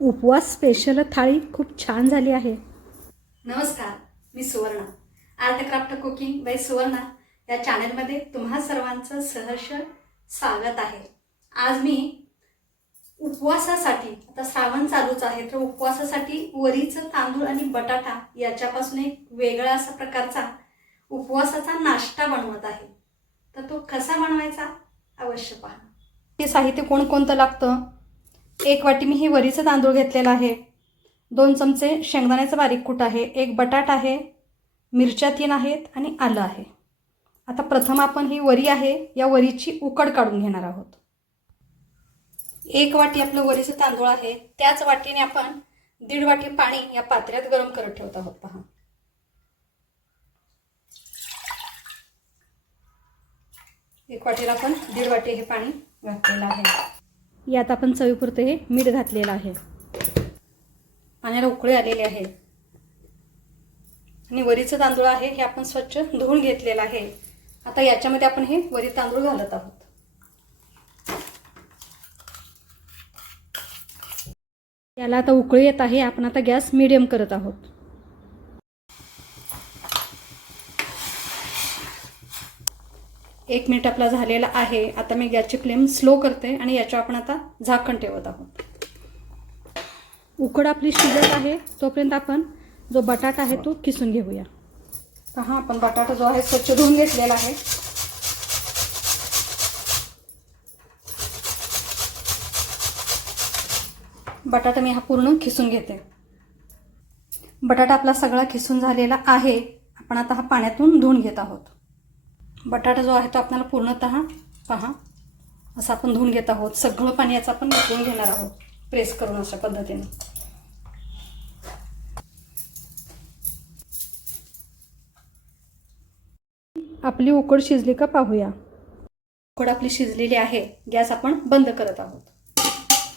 उपवास स्पेशल थाळी खूप छान झाली आहे. नमस्कार मी Suvarna. Art craft cooking by Suvarna या चॅनलमध्ये तुम्हा सर्वांचं सहर्ष स्वागत आहे. आज मी उपवासासाठी आता श्रावण चालूच आहे तर उपवासासाठी वरीचं तांदूळ आणि बटाटा याच्यापासून एक वेगळा असा प्रकारचा उपवासाचा नाश्ता बनवत आहे. तर तो कसा बनवायचा? अवश्य पहा. हे साहित्य कोणकोणतं लागतं? एक वाटी मी हे वरीचं तांदूळ घेतलेला आहे. दोन चमचे शेंगदाण्याचं बारीक कूट आहे. एक बटाट आहे. मिरच्या तीन आहेत आणि आलं आहे. आता प्रथम आपण ही वरी आहे. या वरीची उकड काढून घेणार आहोत. एक वाटी आपलं वरीचं तांदूळ आहे. त्याच वाटीने आपण दीड वाटी पाणी या पात्र्यात गरम करत ठेवत आहोत. पहा. एक वाटीला आपण दीड वाटी हे पाणी घातलेलं आहे. यात आपण चवीपुरतं हे मीठ घातलेलं आहे. पाण्याला उकळी आलेली आहे. आणि वरीचं तांदूळ आहे हे आपण स्वच्छ धुवून घेतलेलं आहे. आता याच्यामध्ये आपण हे वरी तांदूळ घालत आहोत. याला आता उकळी येत आहे. आपण आता गॅस मिडियम करत आहोत. एक मिनिट आपला झालेला आहे. आता मी गॅसची फ्लेम स्लो करते आणि याच्यावर आपण आता झाकण ठेवत आहोत. उकड आपली शिजत आहे. तोपर्यंत आपण जो बटाटा आहे तो किसून घेऊया. हा आपण बटाटा जो आहे स्वच्छ धुवून घेतलेला आहे. बटाटा मी हा पूर्ण खिसून घेते. बटाटा आपला सगळा खिसून झालेला आहे. आपण आता हा पाण्यातून धुवून घेत आहोत. बटाटा जो आहे तो आपल्याला पूर्णतः पहा असं आपण धुवून घेत आहोत. सगळं पाणी याचं आपण धुवून घेणार आहोत. प्रेस करून अशा पद्धतीने. आपली उकड शिजली का पाहूया. उकड आपली शिजलेली आहे. गॅस आपण बंद करत आहोत.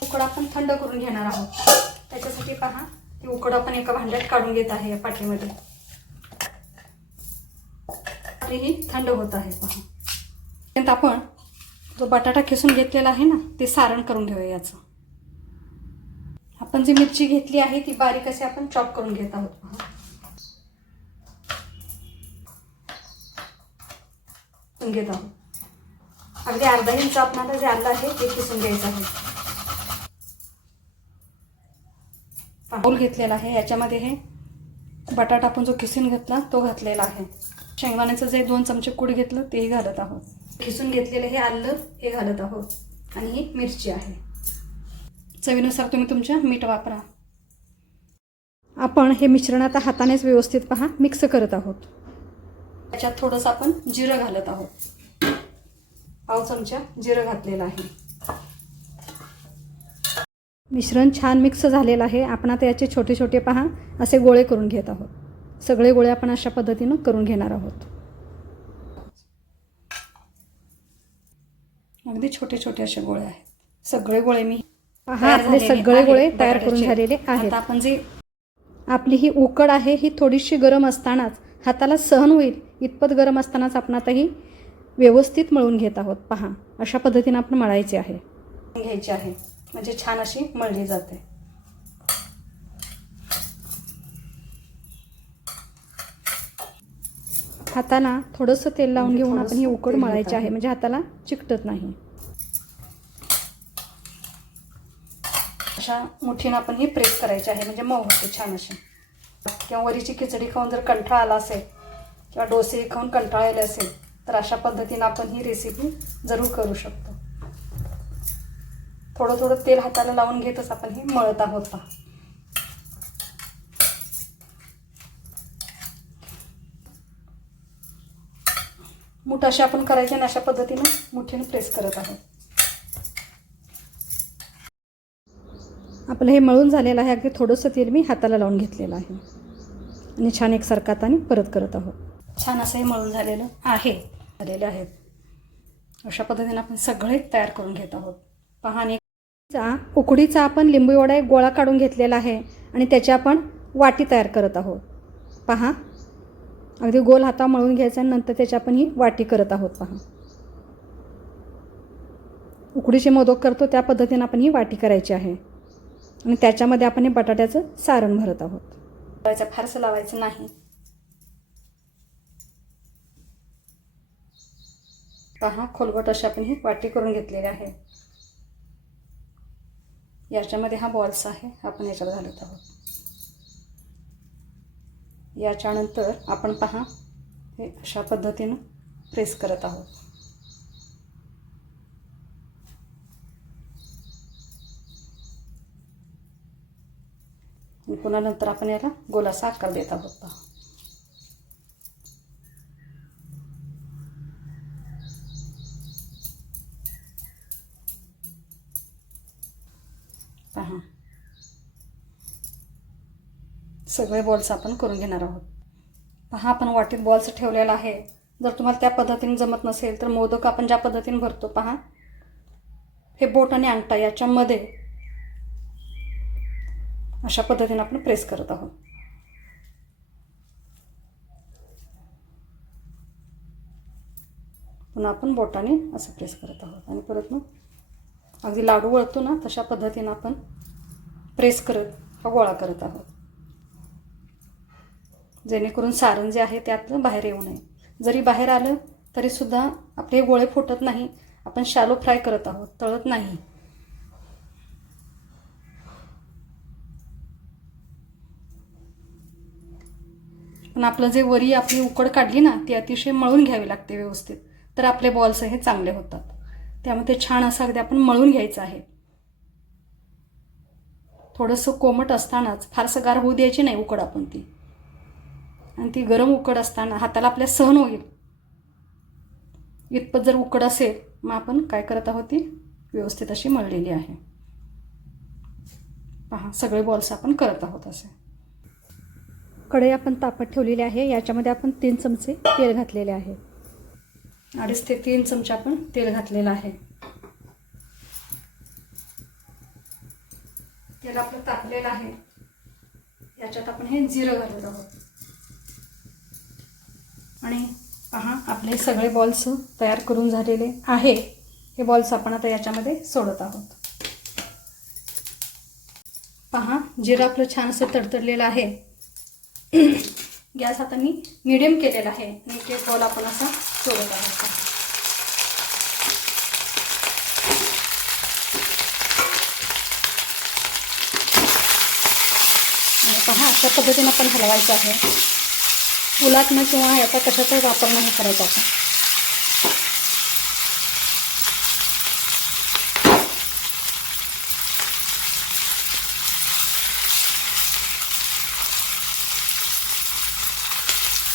उकड आपण थंड करून घेणार आहोत. त्याच्यासाठी पहा ती उकड आपण एका भांड्यात काढून घेत आहे या पाठीमध्ये. ही थंड होत आहे. पहा. त्यानंतर आपण जो बटाटा खिसून घेतलेला आहे ना ते सारण करून घेऊया याचं. आपण जी मिरची घेतली आहे ती बारीक असे आपण चॉप करून घेत आहोत. पहा. घेत आहोत. अगदी अर्धा इंच आपणाला जे आलं आहे ते किसून घ्यायचं आहे. पाऊल घेतलेला आहे. याच्यामध्ये हे बटाटा आपण जो किसून घेतला तो घातलेला आहे. शेंगदाण्याचं जे दोन चमचे कूड घेतलं तेही घालत आहोत. खिसून घेतलेलं हे आलं हे घालत आहोत. आणि ही मिरची आहे. चवीनुसार तुम्ही तुमच्या मीठ वापरा. आपण हे मिश्रण आता हातानेच व्यवस्थित पहा मिक्स करत आहोत. त्याच्यात थोडंसं आपण जिरं घालत आहोत. पाव चमचा जिरं घातलेलं आहे. मिश्रण छान मिक्स झालेलं आहे. आपण आता याचे छोटे छोटे पहा असे गोळे करून घेत आहोत. सगळे गोळे आपण अशा पद्धतीनं करून घेणार आहोत. अगदी छोटे छोटे असे गोळे आहेत. सगळे गोळे मी तयार आपले सगळे गोळे तयार करून. झालेले आहेत. आता आपण जे आपली ही उकड आहे ही थोडीशी गरम असतानाच हाताला सहन होईल इतपत गरम असतानाच आपण आता ही व्यवस्थित मळून घेत आहोत. पहा अशा पद्धतीनं आपण मळायचे आहे. घ्यायची आहे. म्हणजे छान अशी मळली जाते. हाताला थोडंसं तेल लावून घेऊन आपण ही उकड मळायची आहे. म्हणजे हाताला चिकटत नाही. अशा मुठीनं आपण ही प्रेस करायची आहे. म्हणजे मऊ होते छान अशी किंवा वरीची खिचडी खाऊन जर कंटाळा आला असेल किंवा डोसे खाऊन कंटाळलेले असेल तर अशा पद्धतीनं आपण ही रेसिपी जरूर करू शकतो. थोडं थोडं तेल हाताला लावून घेतच आपण हे मळत आहोत. मूठ अशी आपण करायची आणि अशा पद्धतीनं मुठीनं प्रेस करत आहोत. आपलं हे मळून झालेलं आहे. अगदी थोडंसं तेल मी हाताला लावून घेतलेलं आहे. आणि छान एकसारखं आणि परत करत आहोत. छान असं हे मळून झालेलं आहे. झालेले आहेत. अशा पद्धतीने आपण सगळे तयार करून घेत आहोत. पहा आणि चा उकडीचा आपण लिंबू एवढा एक गोळा काढून घेतलेला आहे. आणि त्याची आपण वाटी तयार करत आहोत. पहा अगदी गोल हाता मळून घ्यायचा आणि नंतर त्याची आपण ही वाटी करत आहोत पहा. उकडीचे मोदक करतो त्या पद्धतीने आपण ही वाटी करायची आहे. आणि त्याच्यामध्ये आपण हे बटाट्याचं सारण भरत आहोत. फारसं लावायचं नाही. पहा खोलगट अशी आपण ही वाटी करून घेतलेली आहे. याच्यामध्ये हा बॉल्स आहे आपण याच्यात घालत आहोत. याच्यानंतर आपण पहा हे अशा पद्धतीनं प्रेस करत आहोत. पुन्हा नंतर आपण याला गोलासा आकार देत आहोत पहा. पहा. सगळे बॉल्स आपण करून घेणार आहोत. पहा आपण वाटीत बॉल्स ठेवलेला आहे. जर तुम्हाला त्या पद्धतीने जमत नसेल तर मोदक आपण ज्या पद्धतीने भरतो पहा. हे बोट आणि अंगठा याच्यामध्ये अशा पद्धतीने आपण प्रेस करत आहोत. पुन्हा आपण बोटाने असं प्रेस करत आहोत. आणि परत मग अगदी लाडू वळतो ना तशा पद्धतीनं आपण प्रेस करत हा गोळा करत आहोत. जेणेकरून सारण जे आहे त्यातलं बाहेर येऊ नये. जरी बाहेर आलं तरीसुद्धा आपले गोळे फुटत नाही. आपण शालो फ्राय करत आहोत तळत नाही. पण आपलं जे वरी आपली उकड काढली ना ती अतिशय मळून घ्यावी लागते व्यवस्थित. तर आपले बॉल्स हे चांगले होतात. त्यामुळे ते छान असं अगदी आपण मळून घ्यायचं आहे. थोडंसं कोमट असतानाच फारसं गार होऊ द्यायची नाही उकड आपण ती. आणि ती गरम उकड असताना हाताला आपल्या सहन होईल. इतपत जर उकड असेल मग आपण काय करत आहोत ती? व्यवस्थित अशी मळलेली आहे. पहा सगळे बॉल्स आपण करत आहोत असे. कढई आपण तापत ठेवलेली आहे. याच्यामध्ये आपण तीन चमचे तेल घातलेले आहे. अडीच ते तीन चमचे आपण तेल घातलेलं आहे. तेल आपलं तापलेलं आहे. याच्यात आपण हे जिरं घालत आहोत. आणि पहा आपले सगळे बॉल्स तयार करून झालेले आहे. हे बॉल्स आपण आता याच्यामध्ये सोडत आहोत. पहा जिरं आपलं छान असं तडतडलेलं आहे. गॅस आता मी मिडियम केलेला आहे आणि ते बॉल आपण असा सोडत आहोत. पहा अशा पद्धतीने आपण हलवायचं आहे. फुलात न किंवा याचा कशाचा वापर नाही करायचा आपण.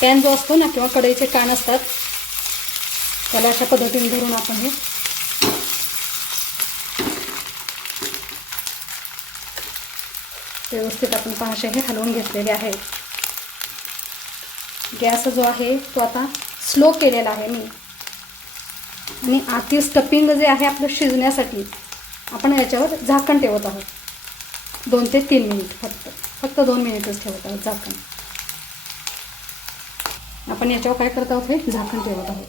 पॅन जो असतो ना किंवा कढईचे कान असतात त्याला अशा पद्धतीने धरून आपण हे व्यवस्थित आपण पहाशे हे हलवून घेतलेले आहे गॅस जो आहे तो आता स्लो केलेला आहे मी. आणि आतील स्टपिंग जे आहे आपलं शिजण्यासाठी आपण याच्यावर झाकण ठेवत आहोत. दोन ते तीन मिनिट फक्त. फक्त दोन मिनिटच ठेवत आहोत झाकण. आपण याच्यावर काय करत आहोत हे झाकण ठेवत आहोत.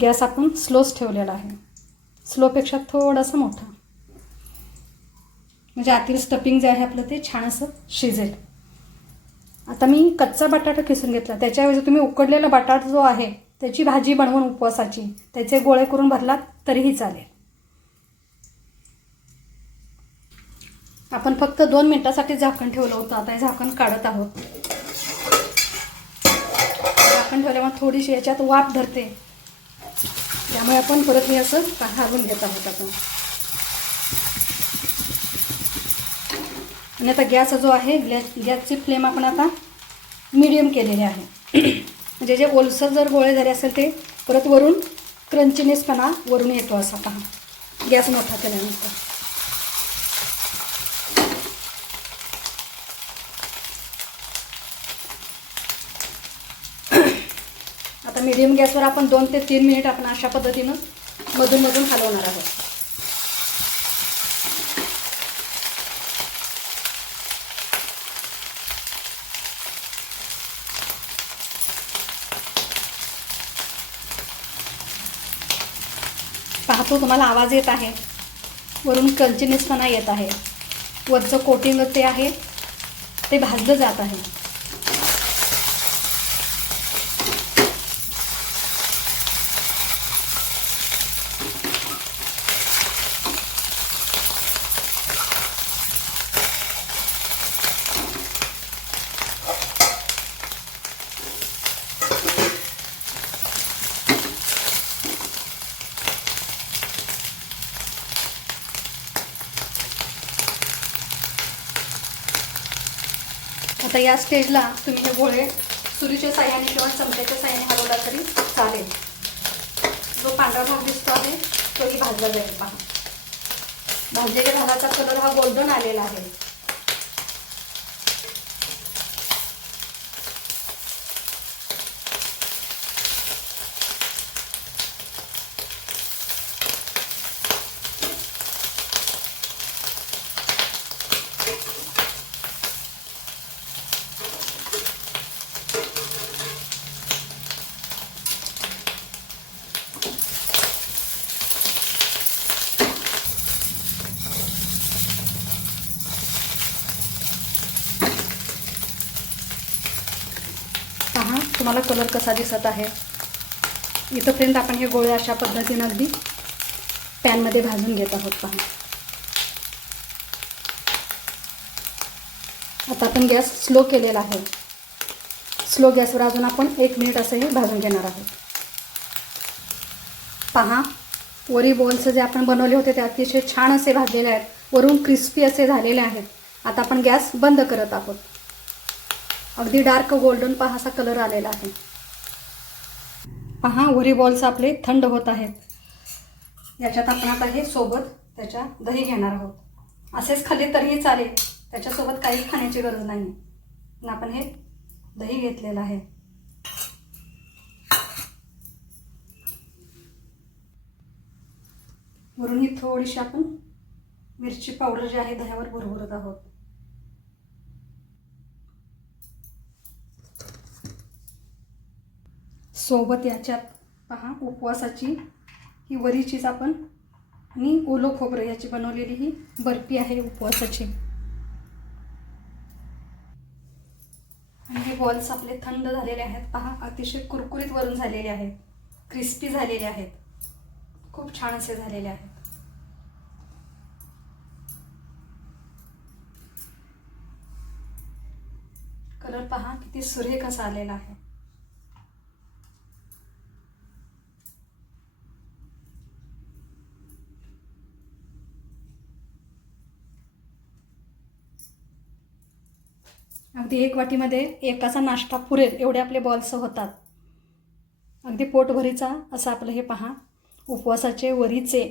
गॅस आपण स्लोच ठेवलेला आहे. स्लोपेक्षा थोडासा मोठा. म्हणजे आतील स्टपिंग जे आहे आपलं ते छान असं शिजेल. आता मी कच्चा बटाटा किसून घेतला. त्याच्याऐवजी तुम्ही उकडलेला बटाटा जो आहे त्याची भाजी बनवून उपवासाची त्याचे गोळे करून भरलात तरीही चालेल. आपण फक्त दोन मिनिटासाठी झाकण ठेवलं होतं आता हे झाकण काढत आहोत. झाकण ठेवल्यामुळे थोडीशी याच्यात वाफ धरते. त्यामुळे आपण परत हे असं घालून घेत आहोत आपण. आणि आता गॅस जो आहे गॅस गॅसची फ्लेम आपण आता मिडियम केलेली आहे. म्हणजे जे ओलसर जर गोळे झाले असेल ते परत वरून क्रंचीनेसपणा वरून येतो असा पहा. गॅस मोठा केल्यानंतर. आता मिडियम गॅसवर आपण दोन ते तीन मिनिट आपण अशा पद्धतीनं मधून मधून हलवणार आहोत. तो तुम्हाला आवाज येत आहे. वरून क्रंचीनेसपणा येत आहे. वरचं कोटिंग ते आहे. ते भाजलं जात आहे. आता या स्टेजला तुम्ही हे गोळे सुरीच्या साह्याने किंवा चमच्याच्या साह्याने हलवला तरी चालेल. जो पांढरा भाग दिसतो आहे तोही भाजला जाईल. पहा. भाजलेल्या भागाचा कलर हा गोल्डन आलेला आहे पहा तुम्हाला कलर कसा दिसत आहे? इथंपर्यंत आपण हे गोळे अशा पद्धतीनं अगदी पॅनमध्ये भाजून घेत आहोत पहा. आता आपण गॅस स्लो केलेला आहे. स्लो गॅसवर अजून आपण एक मिनिट असं हे भाजून घेणार आहोत. पहा वरी बॉल्स जे आपण बनवले होते ते अतिशय छान असे भाजलेले आहेत. वरून क्रिस्पी असे झालेले आहेत. आता आपण गॅस बंद करत आहोत. अगदी डार्क गोल्डन पहा असा कलर आलेला आहे. पहा वरी बॉल्स आपले थंड होत आहेत. याच्यात आपण आता हे सोबत त्याच्या दही घेणार आहोत. असेच खाल्ले तरीही चालेल. त्याच्यासोबत काही खाण्याची गरज नाही. आपण हे दही घेतलेलं आहे. वरून ही थोडीशी आपण मिरची पावडर जी आहे दह्यावर भरभरत आहोत. सोबत याच्यात पहा उपवासाची ही वरीचीच आपण आणि ओलो खोबरं याची बनवलेली ही बर्फी आहे उपवासाची. आणि हे बॉल्स आपले थंड झालेले आहेत. पहा अतिशय कुरकुरीत वरून झालेले आहेत. क्रिस्पी झालेले आहेत. खूप छान असे झालेले आहेत. कलर पहा किती सुरेख असा आलेला आहे. अगदी एक वाटीमध्ये एकाचा नाश्ता पुरेल एवढे आपले बॉल्स होतात. अगदी पोटभरीचा असं आपलं हे पहा. उपवासाचे वरीचे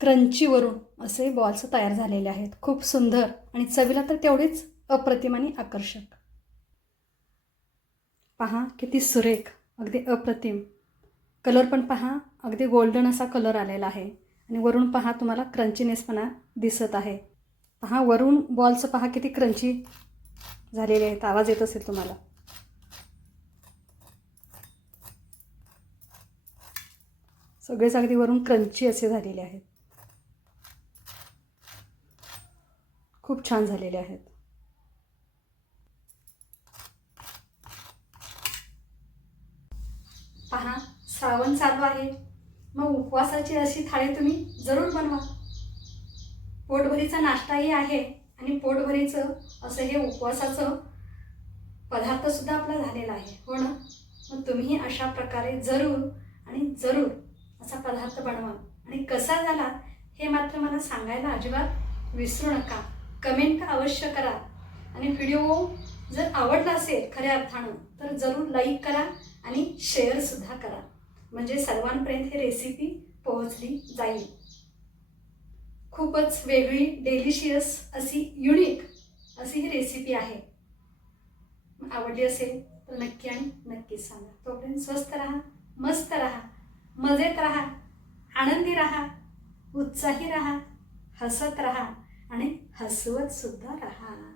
क्रंचीवरून असे बॉल्स तयार झालेले आहेत. खूप सुंदर आणि चवीला तर तेवढेच अप्रतिम आणि आकर्षक. पहा किती सुरेख अगदी अप्रतिम. कलर पण पहा अगदी गोल्डन असा कलर आलेला आहे. आणि वरून पहा तुम्हाला क्रंचीनेसपणा दिसत आहे. पहा वरून बॉल्स पहा किती क्रंची झालेले आहेत. आवाज येत असेल तुम्हाला. सगळेच अगदी वरून क्रंची असे झालेले आहेत. खूप छान झालेले आहेत. पहा श्रावण चालू आहे. मग उपवासाची अशी थाळी तुम्ही जरूर बनवा. पोटभरीचा नाश्ताही आहे. आणि पोटभरीचं असं हे उपवासाचं पदार्थसुद्धा आपला झालेला आहे. हो ना? मग तुम्ही अशा प्रकारे जरूर आणि जरूर असा पदार्थ बनवा. आणि कसा झाला हे मात्र मला सांगायला अजिबात विसरू नका. कमेंट अवश्य करा. आणि व्हिडिओ जर आवडला असेल खऱ्या अर्थानं तर जरूर लाईक करा आणि शेअरसुद्धा करा. म्हणजे सर्वांपर्यंत ही रेसिपी पोहोचली जाईल. खूपच वेगळी डेलिशियस अशी युनिक अशी ही रेसिपी आहे. आवडली असेल तर नक्की आणि नक्कीच सांगा. तोपर्यंत स्वस्त राहा मस्त राहा मजेत राहा आनंदी राहा उत्साही राहा हसत राहा आणि हसवत सुद्धा राहा.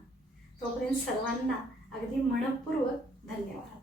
तोपर्यंत सर्वांना अगदी मनपूर्वक धन्यवाद.